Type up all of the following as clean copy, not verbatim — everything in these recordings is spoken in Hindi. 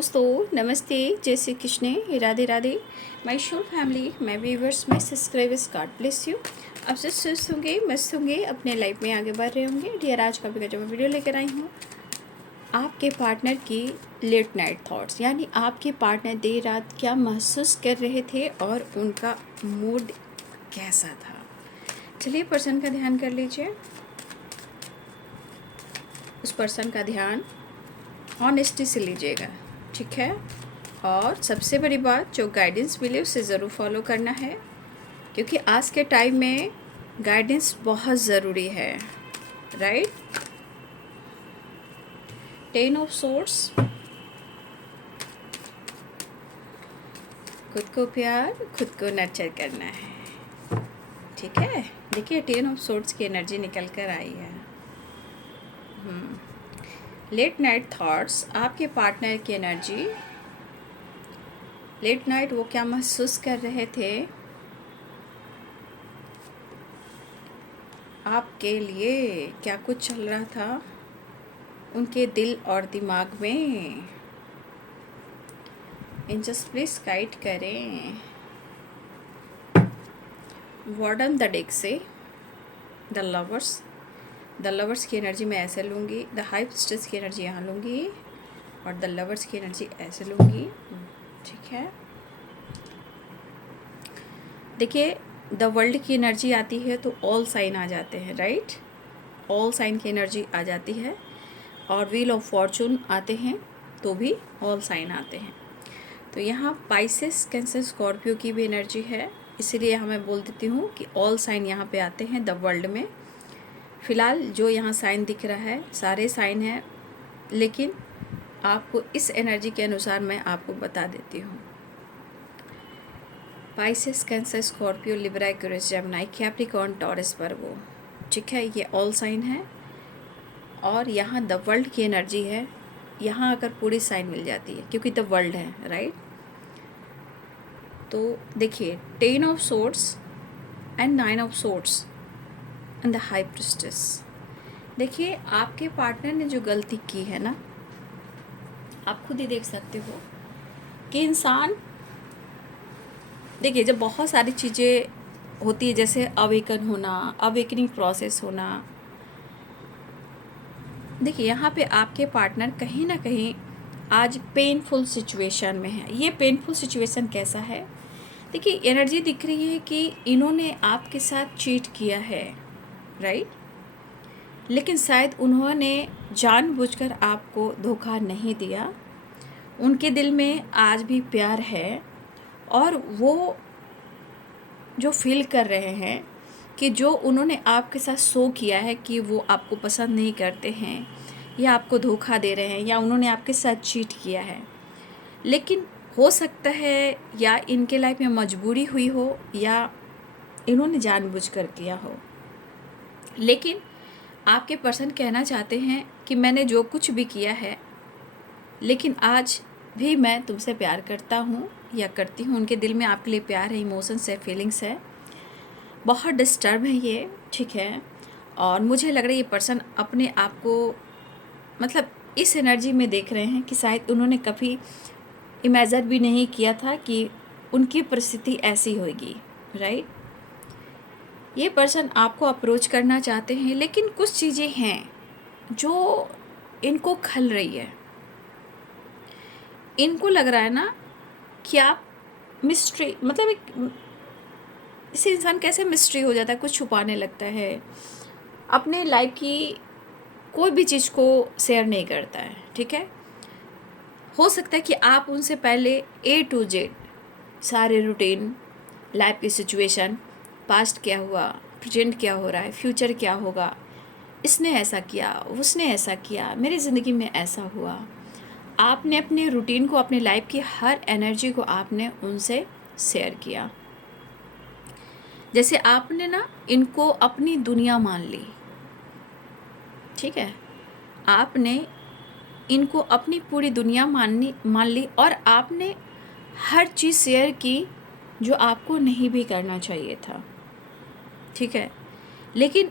दोस्तों नमस्ते, जय Shri Krishna, Radhe Radhe. My soul family, my viewers, my subscribers, God bless you. आप सब स्वस्थ होंगे, मस्त होंगे, अपने लाइफ में आगे बढ़ रहे होंगे। डियर, आज का भी जो मैं वीडियो लेकर आई हूँ, आपके पार्टनर की लेट नाइट थॉट्स, यानी आपके पार्टनर देर रात क्या महसूस कर रहे थे और उनका मूड कैसा था। चलिए पर्सन का ध्यान कर लीजिए। उस पर्सन का ध्यान ऑनेस्टी से लीजिएगा, ठीक है। और सबसे बड़ी बात, जो गाइडेंस मिले उसे ज़रूर फॉलो करना है, क्योंकि आज के टाइम में गाइडेंस बहुत ज़रूरी है, राइट। 10 ऑफ सोर्ड्स, खुद को प्यार, खुद को नर्चर करना है, ठीक है। देखिए 10 ऑफ सोर्ड्स की एनर्जी निकल कर आई है। लेट नाइट थॉट्स, आपके पार्टनर की एनर्जी। लेट नाइट वो क्या महसूस कर रहे थे आपके लिए, क्या कुछ चल रहा था उनके दिल और दिमाग में। एंजल्स प्लीज गाइड करें। वार्डन द डेक से द लवर्स की एनर्जी मैं ऐसे लूँगी, द हाई प्रिस्टेस की एनर्जी यहाँ लूँगी और द लवर्स की एनर्जी ऐसे लूँगी, ठीक है। देखिए द वर्ल्ड की एनर्जी आती है तो ऑल साइन आ जाते हैं, राइट। ऑल साइन की एनर्जी आ जाती है और व्हील ऑफ फॉर्चून आते हैं तो भी ऑल साइन आते हैं। तो यहाँ पाइसेस, कैंसर, स्कॉर्पियो की भी एनर्जी है, इसलिए हमें बोल देती हूँ कि ऑल साइन यहाँ पे आते हैं द वर्ल्ड में। फ़िलहाल जो यहाँ साइन दिख रहा है सारे साइन हैं, लेकिन आपको इस एनर्जी के अनुसार मैं आपको बता देती हूँ। Pisces, Cancer, Scorpio, Libra, Aquarius, Gemini, Capricorn, Taurus, Virgo, ठीक है, ये ऑल साइन है। और यहाँ द वर्ल्ड की एनर्जी है, यहाँ आकर पूरी साइन मिल जाती है क्योंकि द वर्ल्ड है, राइट। तो देखिए 10 of swords and 9 of swords and the high priestess. देखिए आपके पार्टनर ने जो गलती की है ना, आप खुद ही देख सकते हो कि इंसान, देखिए जब बहुत सारी चीज़ें होती है, जैसे अवेकन होना, अवेकनिंग प्रोसेस होना, देखिए यहाँ पे आपके पार्टनर कहीं ना कहीं आज पेनफुल सिचुएशन में है। ये पेनफुल सिचुएशन कैसा है, देखिए एनर्जी दिख रही है कि इन्होंने आपके साथ चीट किया है, राइट। लेकिन शायद उन्होंने जानबूझकर आपको धोखा नहीं दिया। उनके दिल में आज भी प्यार है और वो जो फील कर रहे हैं कि जो उन्होंने आपके साथ शो किया है कि वो आपको पसंद नहीं करते हैं या आपको धोखा दे रहे हैं या उन्होंने आपके साथ चीट किया है, लेकिन हो सकता है या इनके लाइफ में मजबूरी हुई हो या इन्होंने जानबूझकर किया हो, लेकिन आपके पर्सन कहना चाहते हैं कि मैंने जो कुछ भी किया है, लेकिन आज भी मैं तुमसे प्यार करता हूँ या करती हूँ। उनके दिल में आपके लिए प्यार है, इमोशंस है, फीलिंग्स है, बहुत डिस्टर्ब है ये, ठीक है। और मुझे लग रहा है ये पर्सन अपने आप को मतलब इस एनर्जी में देख रहे हैं कि शायद उन्होंने कभी इमेजिन भी नहीं किया था कि उनकी परिस्थिति ऐसी होगी, राइट। ये पर्सन आपको अप्रोच करना चाहते हैं, लेकिन कुछ चीज़ें हैं जो इनको खल रही है। इनको लग रहा है ना कि आप मिस्ट्री, मतलब एक इससे इंसान कैसे मिस्ट्री हो जाता है, कुछ छुपाने लगता है, अपने लाइफ की कोई भी चीज़ को शेयर नहीं करता है, ठीक है। हो सकता है कि आप उनसे पहले A to Z सारे रूटीन, लाइफ की सिचुएशन, पास्ट क्या हुआ, प्रेजेंट क्या हो रहा है, फ्यूचर क्या होगा, इसने ऐसा किया, उसने ऐसा किया, मेरी ज़िंदगी में ऐसा हुआ, आपने अपने रूटीन को, अपने लाइफ की हर एनर्जी को आपने उनसे शेयर किया। जैसे आपने ना इनको अपनी दुनिया मान ली, ठीक है, आपने इनको अपनी पूरी दुनिया मान ली और आपने हर चीज़ शेयर की जो आपको नहीं भी करना चाहिए था, ठीक है। लेकिन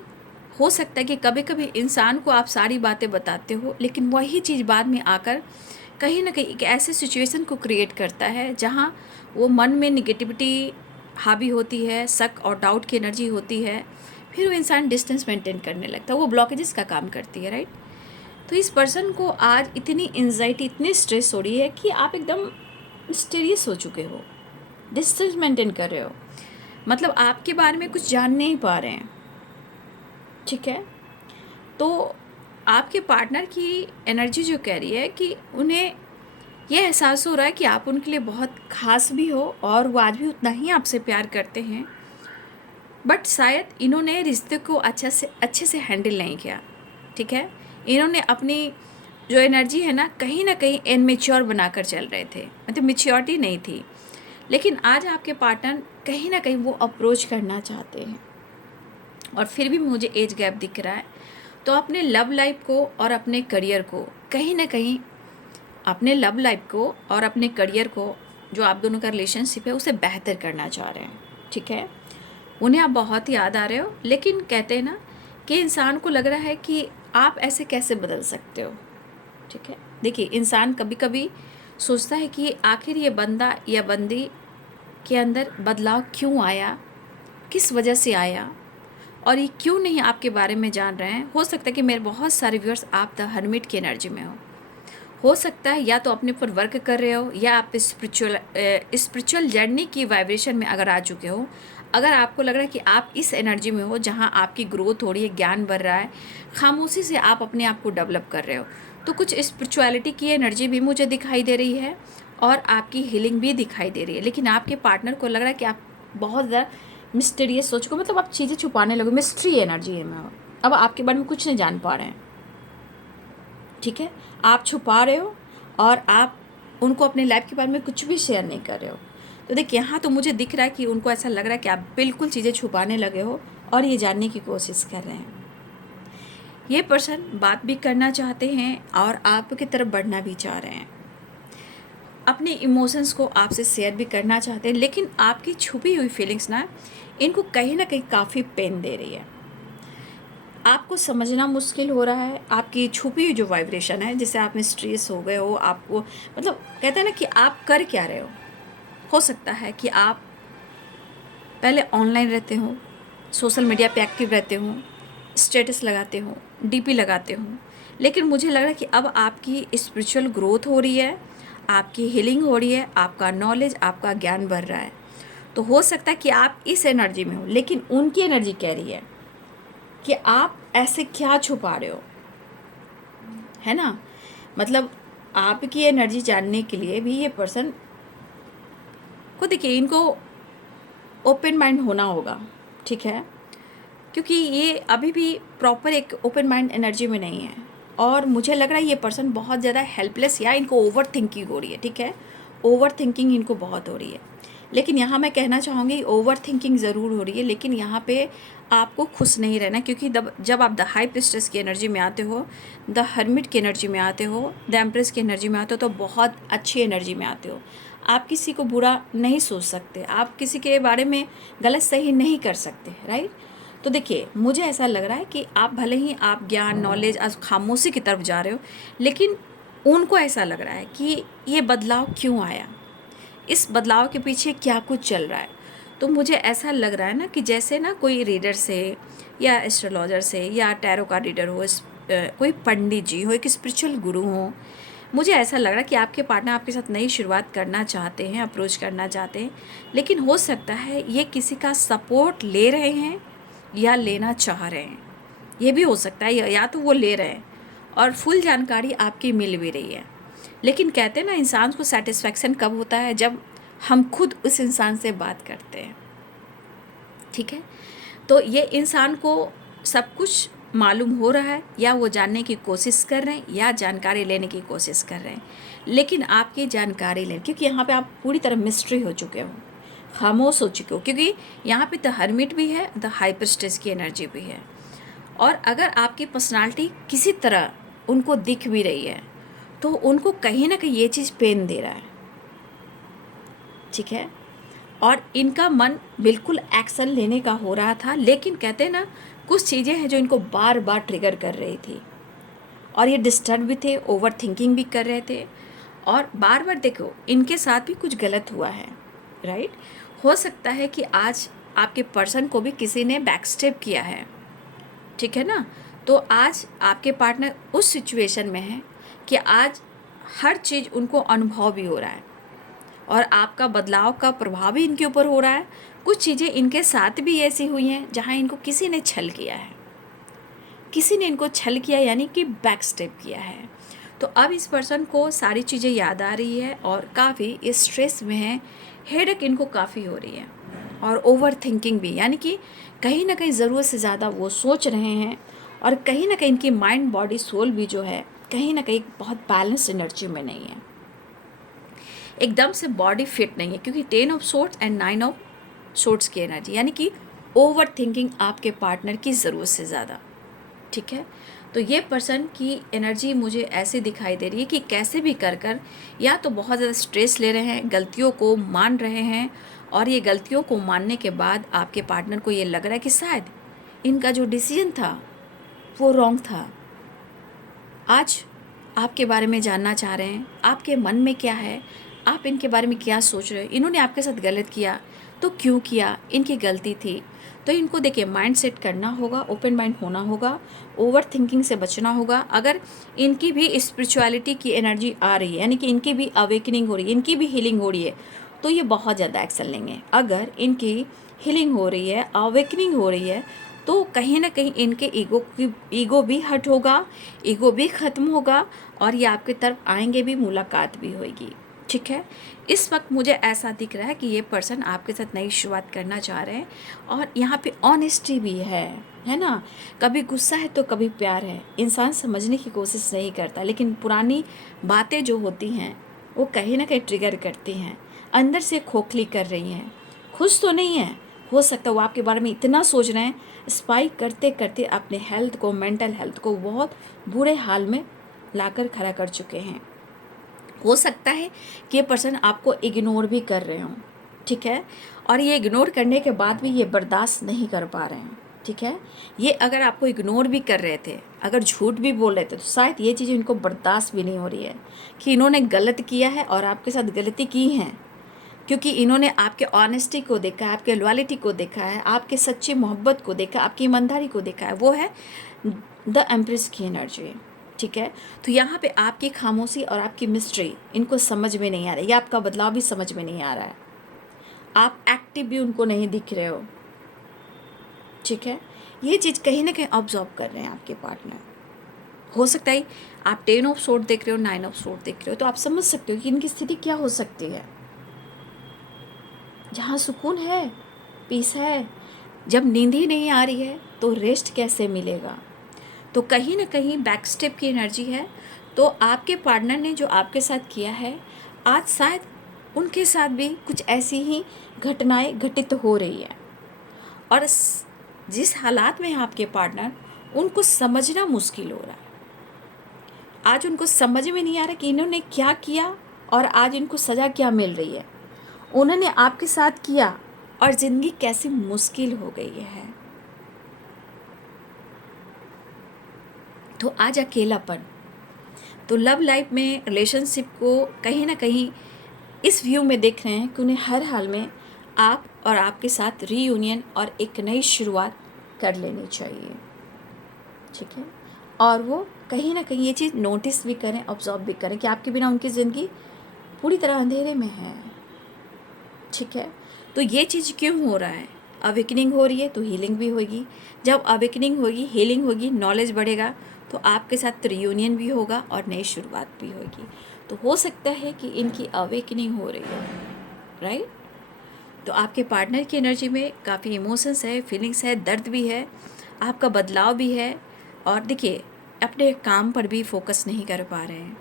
हो सकता है कि कभी कभी इंसान को आप सारी बातें बताते हो, लेकिन वही चीज़ बाद में आकर कहीं ना कहीं एक ऐसे सिचुएशन को क्रिएट करता है जहाँ वो मन में निगेटिविटी हावी होती है, शक और डाउट की एनर्जी होती है, फिर वो इंसान डिस्टेंस मेंटेन करने लगता है, वो ब्लॉकेजेस का काम करती है, राइट। तो इस पर्सन को आज इतनी एंजाइटी, इतनी स्ट्रेस हो रही है कि आप एकदम मिस्टीरियस हो चुके हो, डिस्टेंस मेंटेन कर रहे हो, मतलब आपके बारे में कुछ जान नहीं पा रहे हैं, ठीक है। तो आपके पार्टनर की एनर्जी जो कह रही है कि उन्हें यह एहसास हो रहा है कि आप उनके लिए बहुत ख़ास भी हो और वो आज भी उतना ही आपसे प्यार करते हैं, बट शायद इन्होंने रिश्ते को अच्छे से हैंडल नहीं किया, ठीक है। इन्होंने अपनी जो एनर्जी है ना कहीं इनमेच्योर बनाकर चल रहे थे, मतलब मेच्योरिटी नहीं थी। लेकिन आज आपके पार्टनर कहीं ना कहीं वो अप्रोच करना चाहते हैं और फिर भी मुझे एज गैप दिख रहा है। तो अपने लव लाइफ को और अपने करियर को कहीं ना कहीं, अपने लव लाइफ को और अपने करियर को, जो आप दोनों का रिलेशनशिप है, उसे बेहतर करना चाह रहे हैं, ठीक है। उन्हें आप बहुत याद आ रहे हो, लेकिन कहते हैं ना कि इंसान को लग रहा है कि आप ऐसे कैसे बदल सकते हो, ठीक है। देखिए, इंसान कभी कभी सोचता है कि आखिर ये बंदा या बंदी के अंदर बदलाव क्यों आया, किस वजह से आया, और ये क्यों नहीं आपके बारे में जान रहे हैं। हो सकता है कि मेरे बहुत सारे व्यूअर्स आप द हर्मिट की एनर्जी में हो सकता है या तो अपने ऊपर वर्क कर रहे हो, या आप स्पिरिचुअल जर्नी की वाइब्रेशन में अगर आ चुके हो। अगर आपको लग रहा है कि आप इस एनर्जी में हो जहां आपकी ग्रोथ हो रही है, ज्ञान बढ़ रहा है, खामोशी से आप अपने आप को डेवलप कर रहे हो, तो कुछ स्पिरिचुअलिटी की एनर्जी भी मुझे दिखाई दे रही है और आपकी हीलिंग भी दिखाई दे रही है। लेकिन आपके पार्टनर को लग रहा है कि आप बहुत ज़्यादा मिस्टीरियस सोच को, मतलब आप चीज़ें छुपाने लगो, मिस्ट्री एनर्जी है में, अब आपके बारे में कुछ नहीं जान पा रहे हैं, ठीक है। आप छुपा रहे हो और आप उनको अपने लाइफ के बारे में कुछ भी शेयर नहीं कर रहे हो। तो देखिए, यहाँ तो मुझे दिख रहा है कि उनको ऐसा लग रहा है कि आप बिल्कुल चीज़ें छुपाने लगे हो और ये जानने की कोशिश कर रहे हैं। ये पर्सन बात भी करना चाहते हैं और आपकी तरफ बढ़ना भी चाह रहे हैं, अपने इमोशंस को आपसे शेयर भी करना चाहते हैं, लेकिन आपकी छुपी हुई फीलिंग्स ना इनको कहीं ना कहीं काफ़ी पेन दे रही है। आपको समझना मुश्किल हो रहा है, आपकी छुपी हुई जो वाइब्रेशन है, जिससे आप मिस्ट्रियस हो गए हो, आपको मतलब कहते हैं ना कि आप कर क्या रहे हो सकता है कि आप पहले ऑनलाइन रहते हो, सोशल मीडिया पे एक्टिव रहते हो, स्टेटस लगाते हो, डीपी लगाते हो, लेकिन मुझे लग रहा है कि अब आपकी स्पिरिचुअल ग्रोथ हो रही है, आपकी हीलिंग हो रही है, आपका नॉलेज, आपका ज्ञान बढ़ रहा है। तो हो सकता है कि आप इस एनर्जी में हो, लेकिन उनकी एनर्जी कह रही है कि आप ऐसे क्या छुपा रहे हो, है ना। मतलब आपकी एनर्जी जानने के लिए भी ये पर्सन को, देखिए, इनको ओपन माइंड होना होगा, ठीक है, क्योंकि ये अभी भी प्रॉपर एक ओपन माइंड एनर्जी में नहीं है। और मुझे लग रहा है ये पर्सन बहुत ज़्यादा हेल्पलेस, या इनको ओवर थिंकिंग हो रही है, ठीक है, ओवर थिंकिंग इनको बहुत हो रही है। लेकिन यहाँ मैं कहना चाहूँगी, ओवर थिंकिंग ज़रूर हो रही है, लेकिन यहाँ पे आपको खुश नहीं रहना, क्योंकि जब आप द हाई प्रिस्टेस की एनर्जी में आते हो, द हर्मिट की एनर्जी में आते हो, द एम्प्रेस की एनर्जी में आते हो, तो बहुत अच्छी एनर्जी में आते हो। आप किसी को बुरा नहीं सोच सकते, आप किसी के बारे में गलत सही नहीं कर सकते, राइट। तो देखिए, मुझे ऐसा लग रहा है कि आप भले ही आप ज्ञान, नॉलेज, आज खामोशी की तरफ जा रहे हो, लेकिन उनको ऐसा लग रहा है कि ये बदलाव क्यों आया, इस बदलाव के पीछे क्या कुछ चल रहा है। तो मुझे ऐसा लग रहा है ना कि जैसे ना कोई रीडर से या एस्ट्रोलॉजर से या टैरो का रीडर हो, कोई पंडित जी हो, एक स्पिरिचुअल गुरु हो, मुझे ऐसा लग रहा है कि आपके पार्टनर आपके साथ नई शुरुआत करना चाहते हैं, अप्रोच करना चाहते हैं, लेकिन हो सकता है ये किसी का सपोर्ट ले रहे हैं या लेना चाह रहे हैं। ये भी हो सकता है, या तो वो ले रहे हैं और फुल जानकारी आपकी मिल भी रही है। लेकिन कहते हैं ना, इंसान को सेटिस्फैक्शन कब होता है, जब हम खुद उस इंसान से बात करते हैं, ठीक है। तो ये इंसान को सब कुछ मालूम हो रहा है, या वो जानने की कोशिश कर रहे हैं, या जानकारी लेने की कोशिश कर रहे हैं, लेकिन आपकी जानकारी लें, क्योंकि यहाँ पे आप पूरी तरह मिस्ट्री हो चुके हो, खामोश हो चुके हो, क्योंकि यहाँ पे द हर्मिट भी है, द हाई प्रिस्टेस की एनर्जी भी है। और अगर आपकी पर्सनालिटी किसी तरह उनको दिख भी रही है, तो उनको कहीं ना कहीं ये चीज़ पेन दे रहा है, ठीक है। और इनका मन बिल्कुल एक्शन लेने का हो रहा था, लेकिन कहते हैं ना, कुछ चीज़ें हैं जो इनको बार बार ट्रिगर कर रही थी, और ये डिस्टर्ब भी थे, ओवर थिंकिंग भी कर रहे थे, और बार बार देखो इनके साथ भी कुछ गलत हुआ है, राइट। हो सकता है कि आज आपके पर्सन को भी किसी ने बैकस्टेप किया है, ठीक है ना। तो आज आपके पार्टनर उस सिचुएशन में है कि आज हर चीज़ उनको अनुभव भी हो रहा है और आपका बदलाव का प्रभाव भी इनके ऊपर हो रहा है। कुछ चीज़ें इनके साथ भी ऐसी हुई हैं जहाँ इनको किसी ने छल किया है, किसी ने इनको छल किया यानी कि बैक स्टेप किया है। तो अब इस पर्सन को सारी चीज़ें याद आ रही है और काफ़ी स्ट्रेस में है, हेडेक इनको काफ़ी हो रही है और ओवर थिंकिंग भी, यानी कि कहीं ना कहीं ज़रूरत से ज़्यादा वो सोच रहे हैं और कहीं ना कहीं इनकी माइंड बॉडी सोल भी जो है कहीं ना कहीं बहुत बैलेंस एनर्जी में नहीं है, एकदम से बॉडी फिट नहीं है, क्योंकि 10 of sorts and 9 of sorts की एनर्जी, यानी कि ओवर थिंकिंग आपके पार्टनर की ज़रूरत से ज़्यादा, ठीक है। तो ये पर्सन की एनर्जी मुझे ऐसे दिखाई दे रही है कि कैसे भी कर कर या तो बहुत ज़्यादा स्ट्रेस ले रहे हैं, गलतियों को मान रहे हैं और ये गलतियों को मानने के बाद आपके पार्टनर को ये लग रहा है कि शायद इनका जो डिसीजन था वो रॉन्ग था। आज आपके बारे में जानना चाह रहे हैं, आपके मन में क्या है, आप इनके बारे में क्या सोच रहे हो, इन्होंने आपके साथ गलत किया तो क्यों किया, इनकी गलती थी। तो इनको देखिए माइंड सेट करना होगा, ओपन माइंड होना होगा, ओवर थिंकिंग से बचना होगा। अगर इनकी भी स्पिरिचुअलिटी की एनर्जी आ रही है, यानी कि इनकी भी अवेकनिंग हो रही है, इनकी भी हीलिंग हो रही है, तो ये बहुत ज़्यादा एक्शन लेंगे। अगर इनकी हीलिंग हो रही है, अवेकनिंग हो रही है, तो कहीं ना कहीं इनके ईगो भी हट होगा, ईगो भी ख़त्म होगा और ये आपकी तरफ आएंगे भी, मुलाकात भी होगी, ठीक है। इस वक्त मुझे ऐसा दिख रहा है कि ये पर्सन आपके साथ नई शुरुआत करना चाह रहे हैं और यहाँ पे ऑनेस्टी भी है ना। कभी गुस्सा है तो कभी प्यार है, इंसान समझने की कोशिश नहीं करता, लेकिन पुरानी बातें जो होती हैं वो कहीं ना कहीं ट्रिगर करती हैं, अंदर से खोखली कर रही हैं। खुश तो नहीं है, हो सकता है वो आपके बारे में इतना सोच रहे हैं, स्पाइक करते करते अपने हेल्थ को, मेंटल हेल्थ को बहुत बुरे हाल में लाकर खड़ा कर चुके हैं। हो सकता है कि ये पर्सन आपको इग्नोर भी कर रहे हों, ठीक है, और ये इग्नोर करने के बाद भी ये बर्दाश्त नहीं कर पा रहे हैं, ठीक है। ये अगर आपको इग्नोर भी कर रहे थे, अगर झूठ भी बोल रहे थे, तो शायद ये चीज़ इनको बर्दाश्त भी नहीं हो रही है कि इन्होंने गलत किया है और आपके साथ गलती की है, क्योंकि इन्होंने आपके ऑनेस्टी को देखा है, आपके लॉयल्टी को देखा है, आपके सच्ची मोहब्बत को देखा, आपकी ईमानदारी को देखा है। वो है द एम्प्रेस की एनर्जी, ठीक है। तो यहाँ पे आपकी खामोशी और आपकी मिस्ट्री इनको समझ में नहीं आ रही है, आपका बदलाव भी समझ में नहीं आ रहा है, आप एक्टिव भी उनको नहीं दिख रहे हो, ठीक है। ये चीज़ कहीं ना कहीं ऑब्जर्व कर रहे हैं आपके पार्टनर। हो सकता है आप 10 ऑफ सोर्ट देख रहे हो, 9 ऑफ सोर्ट देख रहे हो, तो आप समझ सकते हो कि इनकी स्थिति क्या हो सकती है। जहाँ सुकून है, पीस है, जब नींद ही नहीं आ रही है तो रेस्ट कैसे मिलेगा। तो कहीं ना कहीं बैक स्टेप की एनर्जी है। तो आपके पार्टनर ने जो आपके साथ किया है, आज शायद उनके साथ भी कुछ ऐसी ही घटनाएं घटित हो रही है और जिस हालात में है आपके पार्टनर, उनको समझना मुश्किल हो रहा है। आज उनको समझ में नहीं आ रहा कि इन्होंने क्या किया और आज इनको सज़ा क्या मिल रही है। उन्होंने आपके साथ किया और ज़िंदगी कैसी मुश्किल हो गई है। तो आज अकेलापन, तो लव लाइफ में रिलेशनशिप को कहीं ना कहीं इस व्यू में देख रहे हैं कि उन्हें हर हाल में आप और आपके साथ रीयूनियन और एक नई शुरुआत कर लेनी चाहिए, ठीक है। और वो कहीं ना कहीं ये चीज़ नोटिस भी करें, ऑब्जर्व भी करें कि आपके बिना उनकी ज़िंदगी पूरी तरह अंधेरे में है, ठीक है। तो ये चीज़ क्यों हो रहा है, अवेकनिंग हो रही है तो हीलिंग भी होगी। जब अवेकनिंग होगी, हीलिंग होगी, नॉलेज बढ़ेगा, तो आपके साथ रियूनियन भी होगा और नई शुरुआत भी होगी। तो हो सकता है कि इनकी अवेकनिंग हो रही है, राइट। तो आपके पार्टनर की एनर्जी में काफ़ी इमोशंस है, फीलिंग्स है, दर्द भी है, आपका बदलाव भी है। और देखिए अपने काम पर भी फोकस नहीं कर पा रहे हैं,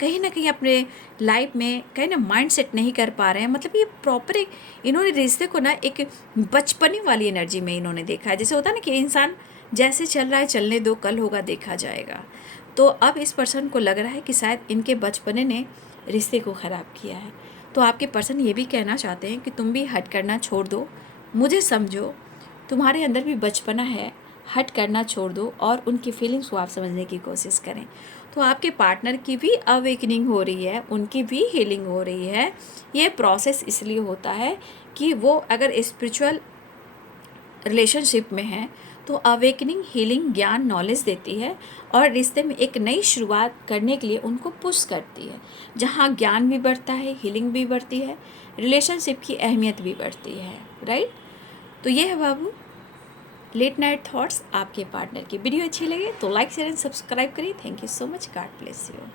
कहीं ना कहीं अपने लाइफ में कहीं ना माइंड सेट नहीं कर पा रहे हैं। मतलब ये प्रॉपर इन्होंने रिश्ते को ना एक बचपने वाली एनर्जी में इन्होंने देखा है। जैसे होता है ना कि इंसान जैसे चल रहा है चलने दो, कल होगा देखा जाएगा। तो अब इस पर्सन को लग रहा है कि शायद इनके बचपने ने रिश्ते को ख़राब किया है। तो आपके पर्सन ये भी कहना चाहते हैं कि तुम भी हट करना छोड़ दो, मुझे समझो, तुम्हारे अंदर भी बचपना है, हट करना छोड़ दो और उनकी फीलिंग्स को आप समझने की कोशिश करें। तो आपके पार्टनर की भी अवेकनिंग हो रही है, उनकी भी हीलिंग हो रही है। ये प्रोसेस इसलिए होता है कि वो अगर स्पिरिचुअल रिलेशनशिप में है तो अवेकनिंग हीलिंग ज्ञान नॉलेज देती है और रिश्ते में एक नई शुरुआत करने के लिए उनको पुश करती है, जहाँ ज्ञान भी बढ़ता है, हीलिंग भी बढ़ती है, रिलेशनशिप की अहमियत भी बढ़ती है, राइट। तो ये है बाबू लेट नाइट थॉट्स आपके पार्टनर की। वीडियो अच्छी लगे तो लाइक शेयर एंड सब्सक्राइब करिए। Thank you so much. God bless you.